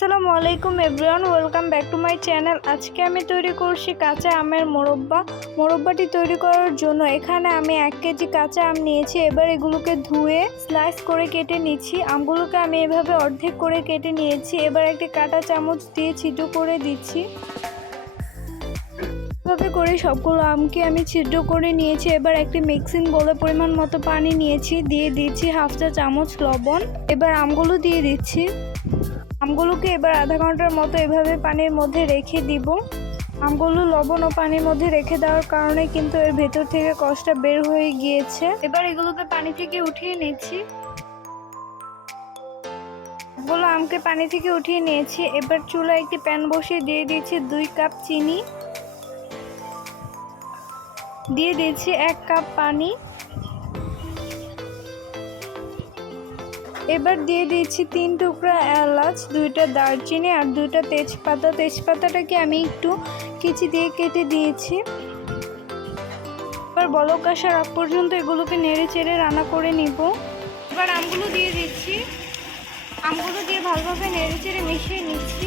আসসালামু আলাইকুম everyone, welcome back to my channel. আজকে আমি তৈরি করছি কাঁচা আমের মোরব্বাটি তৈরি করার জন্য এখানে আমি 1 কেজি কাঁচা আম নিয়েছি। এবার এগুলোকে ধুয়ে স্লাইস করে কেটে নিচ্ছি। আমগুলোকে আমি এভাবে অর্ধেক করে কেটে নিয়েছি। এবার একটি কাঁটা চামচ দিয়ে ছিদ্র করে দিচ্ছি। এভাবে করে সবগুলো আমকে আমি ছিদ্র করে নিয়েছি। এবার একটি মিক্সিং বোলে পরিমাণ মতো পানি নিয়েছি, দিয়ে দিচ্ছি হাফ চা চামচ লবণ। এবার আমগুলো দিয়ে দিচ্ছি। আমগুলোকে এবার আধা ঘন্টার মতো এভাবে পানির মধ্যে রেখে দিব। আমগুলো লবণ ও পানির মধ্যে রেখে দেওয়ার কারণে কিন্তু এর ভেতর থেকে কষটা বের হয়ে গিয়েছে। এবার এগুলোকে পানি থেকে উঠিয়ে নিচ্ছি। সবগুলো আমকে পানি থেকে উঠিয়ে নিয়েছি। এবার চুলায় একটি প্যান বসিয়ে দিয়ে দিচ্ছি 2 কাপ চিনি, দিয়ে দিচ্ছি 1 কাপ পানি। এবার দিয়ে দিচ্ছি 3 টুকরা এলাচ, 2টা দারচিনি আর 2টা তেজপাতা। তেজপাতাটাকে আমি একটু কেচি দিয়ে কেটে দিয়েছি। এবার বলক আসার আগ পর্যন্ত এগুলোকে নেড়ে চেড়ে রান্না করে নিব। এবার আমগুলো দিয়ে দিচ্ছি। আমগুলো দিয়ে ভালোভাবে নেড়ে চেড়ে মিশিয়ে নিচ্ছি।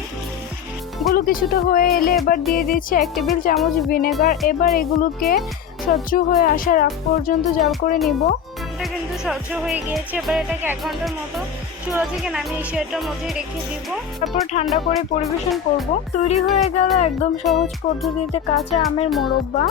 এগুলো কিছুটা হয়ে এলে এবার দিয়ে দিচ্ছি 1 টেবিল চামচ ভিনেগার। এবার এগুলোকে স্বচ্ছ হয়ে আসার আগ পর্যন্ত জাল করে নিব। আমটা কিন্তু স্বচ্ছ হয়ে গিয়েছে। এবার এটাকে 1 ঘন্টার মতো চুলা থেকে নামিয়ে সেটার মধ্যে রেখে দিব। তারপর ঠান্ডা করে পরিবেশন করব। তৈরি হয়ে গেল একদম সহজ পদ্ধতিতে কাঁচা আমের মোরব্বা।